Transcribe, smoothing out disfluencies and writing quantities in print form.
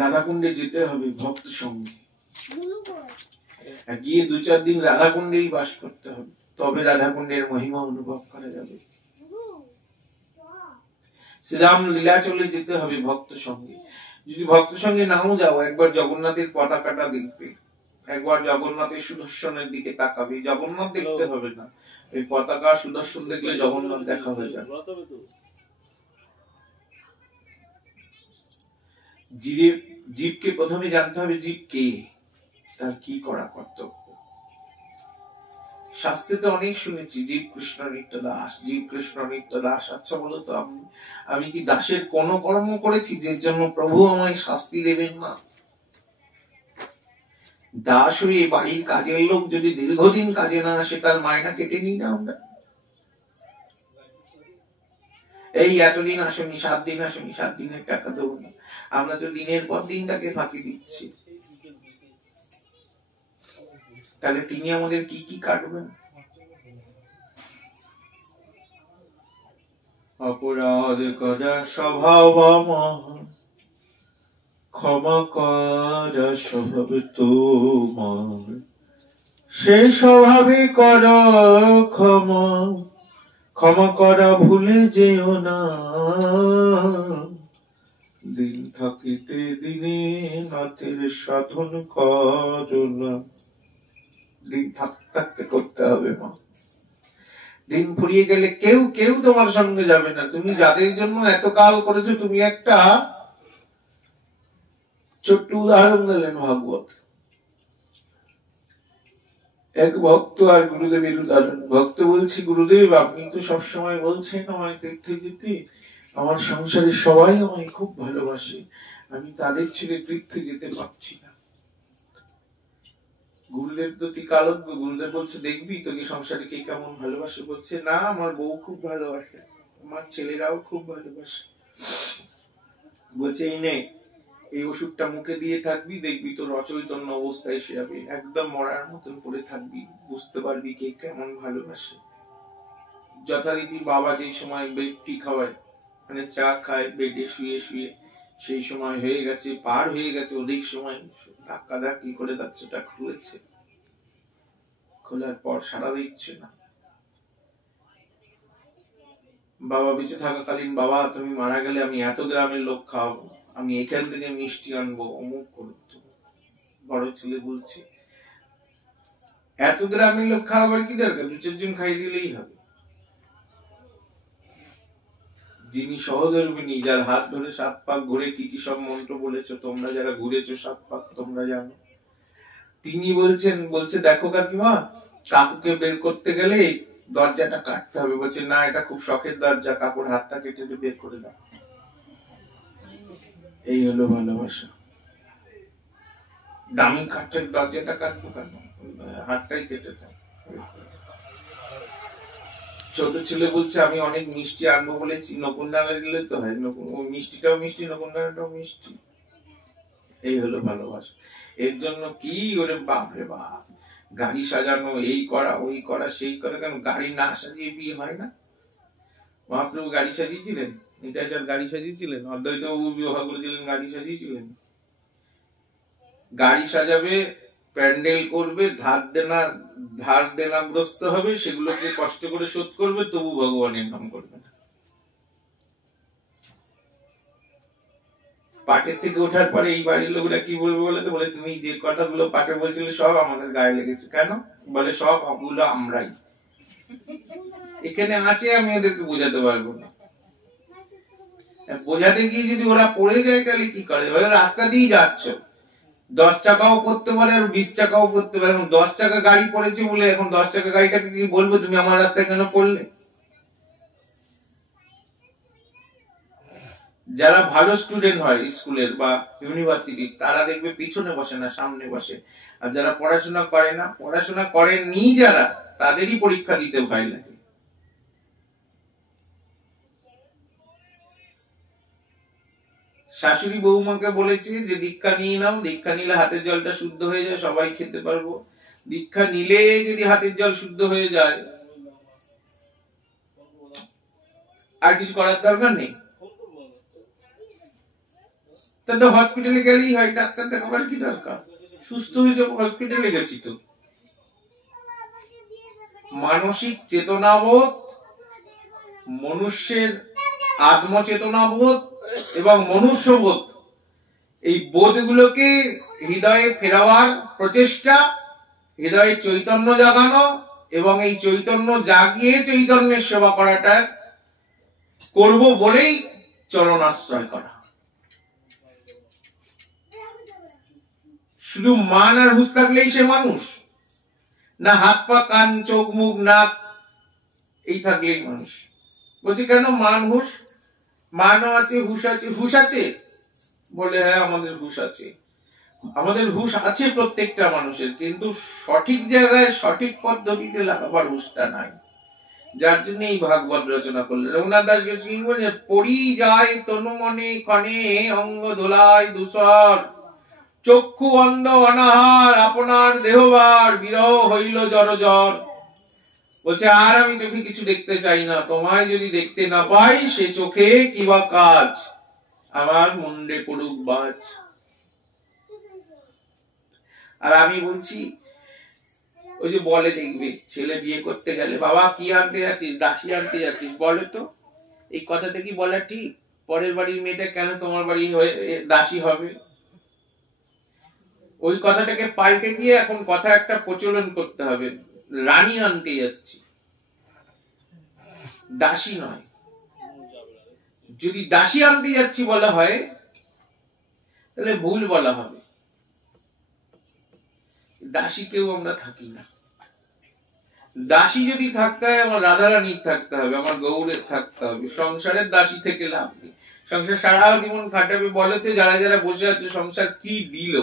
রাধাকুণ্ডে যেতে হবে ভক্ত সঙ্গে, গিয়ে 2-4 দিন রাধাকুণ্ডেই বাস করতে হবে, তবে রাধাকুণ্ডের মহিমা অনুভব করা যাবে। শ্রীরাম লীলা চলে যেতে হবে ভক্ত সঙ্গে। যদি ভক্ত সঙ্গে নাও যাও, একবার জগন্নাথের পতাকাটা দেখবে, একবার জগন্নাথের সুদর্শনের দিকে তাকাবে। জগন্নাথ দেখতে হবে না, ওই পতাকা সুদর্শন দেখলে জগন্নাথ দেখা হয়ে যাবে। জীবকে প্রথমে জানতে হবে জীব কে, তার কি করা কর্তব্য। শাস্ত্রে অনেক শুনেছি জীব কৃষ্ণ নিত্য দাস, জীব কৃষ্ণ নিত্য দাস। আচ্ছা বলো তো, আমি কি দাসের কোন কর্ম করেছি যে জন্য প্রভু আমায় শাস্তি দেবেন না? দাস হয়ে বাড়ির কাজের লোক যদি দীর্ঘদিন কাজে না আসে, তার মায়না কেটে নিই না আমরা? এই এতদিন আসনি, 7 দিন আসনি, 7 দিনের টাকা দেবো না। আমরা তো দিনের পর দিন তাকে ফাঁকি দিচ্ছি। তাহলে তিনি আমাদের কি কি কাটবেন? অপরাধ করা স্বভাব আমার, ক্ষমা করা স্বভাব তোমার, সে স্বভাবে কর ক্ষমা, ক্ষমা করা ভুলে যেও না। দিন থাকিতে দিনে নাথের সাধন করো না। দিন থাকতে থাকতে করতে হবে মা। দিন ফুরিয়ে গেলে কেউ তোমার সঙ্গে যাবে না। তুমি যাদের জন্য এত কাল করেছো, তুমি একটা ছোট্ট উদাহরণ দিলেন ভাগবত। এক ভক্ত আর গুরুদেবের উদাহরণ। ভক্ত বলছি, গুরুদেব আপনি তো সবসময় বলছেন আমায় তীর্থে যেতে, আমার সংসারে সবাই আমায় খুব ভালোবাসে, আমি তাদের ছেড়ে তীর্থে যেতে পারছি না। গুরুদেব তো কালজ্ঞ। গুরুদেব বলছে দেখবি তোকে সংসারে কে কেমন ভালোবাসে। বলছে না, আমার বউ খুব ভালোবাসে, আমার ছেলেরাও খুব ভালোবাসে। বলছে এই নে, এই ওষুধটা মুখে দিয়ে থাকবি, দেখবি তোর অচৈতন্য অবস্থায় এসে যাবে, একদম মরার মতন পড়ে থাকবি, বুঝতে পারবি কে কেমন ভালোবাসে। যথারীতি বাবা যে সময় বেড টি খাওয়ায়, মানে চা খায় বেডে শুয়ে শুয়ে, সেই সময় হয়ে গেছে, পার হয়ে গেছে অধিক সময়। ধাক্কা ধাক্কি করে বাচ্চাটা খুলেছে, খোলার পর সাড়া দিচ্ছে না। বাবা বেঁচে থাকাকালীন, বাবা তুমি মারা গেলে আমি এত গ্রামের লোক খাওয়াবো, আমি এখান থেকে মিষ্টি আনবো, অমুক করবো। বড় ছেলে বলছে এত গ্রামের লোক খাওয়াবার কি দরকার, 2-4 জন খাই দিলেই হবে। যিনি সহধর্মিনী, যার হাত ধরে 7 পাক ঘুরে কি কি সব মন্ত্র বলেছো, তোমরা যারা ঘুরেছো 7 পাক তোমরা জানো, তিনি বলছে দেখো কাকিমা, কাকুকে বের করতে গেলে দরজাটা কাটতে হবে। বলছে না, এটা খুব শখের দরজা, কাকুর হাতটা কেটে বের করে দাও। এই হলো ভালোবাসা। দামি কাঠের দরজাটা কাটবো কেন, হাতটাই কেটে দাও। ছোট ছেলে বলছে আমি অনেক মিষ্টি আনবো বলেছি, নকুনডাঙ্গা দিলে তো হয়, মিষ্টিটাও মিষ্টি, নকুনডাঙ্গাটাও মিষ্টি। এই হলো ভালোবাসা। এর জন্য কি ওরে বাপ রে বাপ, গাড়ি সাজানো, এই করা ওই করা সেই করা। কেন গাড়ি না সাজিয়ে বিয়ে হয় না? মহাপ্রভু গাড়ি সাজিয়েছিলেন, নিতাই গাড়ি সাজিয়েছিলেন, অদ্বৈত বাবু বিবাহ করেছিলেন, গাড়ি সাজিয়েছিলেন। গাড়ি সাজাবে, প্যান্ডেল করবে, ধার দেনাগ্রস্ত হবে, সেগুলোকে কষ্ট করে শোধ করবে, তবু ভগবানের নাম করবে না। পাটের থেকে ওঠার পরে এই বাড়ির লোকরা কি বলবে বলে তো, বলে তুমি যে কথাগুলো পাটে বলছিলে সব আমাদের গায়ে লেগেছে। কেন? বলে সব ওগুলো আমরাই এখানে আছে, আমি ওদেরকে বোঝাতে পারবো না। বোঝাতে গিয়ে যদি ওরা পড়ে যায় তাহলে কি করে? রাস্তা দিয়ে যাচ্ছ, 10 চাকাও পড়তে পারে আর 20 চাকাও পড়তে পারে। 10 চাকা গাড়ি পড়েছে বলে এখন 10 চাকা গাড়িটাকে কি বলবো তুমি আমার রাস্তায় কেন পড়লে? যারা ভালো স্টুডেন্ট হয় স্কুলের বা ইউনিভার্সিটির, তারা দেখবে পিছনে বসে না, সামনে বসে। আর যারা পড়াশোনা করে না, পড়াশোনা করেননি যারা, তাদেরই পরীক্ষা দিতে ভয় লাগে। শাশুড়ি বৌমাকে বলেছে যে দীক্ষা নিয়ে নাও, দীক্ষা নিলে হাতের জলটা শুদ্ধ হয়ে যায়, সবাই খেতে পারবো। দীক্ষা নিলে যদি হাতের জল শুদ্ধ হয়ে যায়, আর কিছু করার দরকার নেই। তাহলে হসপিটালে গেলেই হয়, ডাক্তার দেখাবার কি দরকার? সুস্থ হয়ে যাবো, হসপিটালে গেছি তো। মানসিক চেতনাবোধ, মনুষ্যের আত্মচেতনাবোধ এবং মনুষ্যবোধ, এই বোধগুলোকে হৃদয়ে ফেরাবার প্রচেষ্টা, হৃদয়ে চৈতন্য জাগানো এবং এই চৈতন্য জাগিয়ে চৈতন্যের সেবা করাটা করব বলেই চরণাশ্রয় করা। শুধু মান আর হুঁশ থাকলেই সে মানুষ না? হাত পা কান চোখ মুখ নাক এই থাকলেই মানুষ? বলছি কেন মান হুঁশ? মানও আছে, হুঁশ আছে। হুঁশ আছে বলে হ্যাঁ আমাদের হুঁশ আছে, আমাদের হুঁশ আছে প্রত্যেকটা মানুষের, কিন্তু সঠিক জায়গায় সঠিক পদ্ধতিতে লাগাবার হুঁশটা নাই। যার জন্য এই ভাগবত রচনা করলেন রঘুনাথ দাস গোস্বামী। বলে পড়ি যায় তনু মনে কনে, অঙ্গ দোলায় দুসর, চক্ষু অন্ধ অনাহার, আপনার দেহবার, বিরহ হইল জড়জর। বলছে আর আমি চোখে কিছু দেখতে চাই না, তোমায় যদি দেখতে না পাই সে চোখে কিবা কাজ, আমার মুন্ডে পড়ুক বাজ। আর আমি বলছি ওই যে বলে দেখবে ছেলে বিয়ে করতে গেলে, বাবা কি আনতে যাচ্ছিস? দাসী আনতে যাচ্ছিস। বলে তো এই কথাটা কি বলা ঠিক? পরের বাড়ির মেয়েটা কেন তোমার বাড়ি হয়ে দাসী হবে? ওই কথাটাকে পাল্টে দিয়ে এখন কথা একটা প্রচলন করতে হবে, রানী আনতে যাচ্ছি, দাসী নয়। যদি দাসী আনতে যাচ্ছি বলা হয় তাহলে ভুল বলা হবে। দাসী কেউ আমরা থাকি না। দাসী যদি থাকতে হয় আমার রাধারানীর থাকতে হবে, আমার গৌরের থাকতে হবে। সংসারের দাসী থেকে লাভ নেই। সংসার সারা জীবন খাটাবে। বলে তো যারা যারা বসে আছে সংসার কি দিল?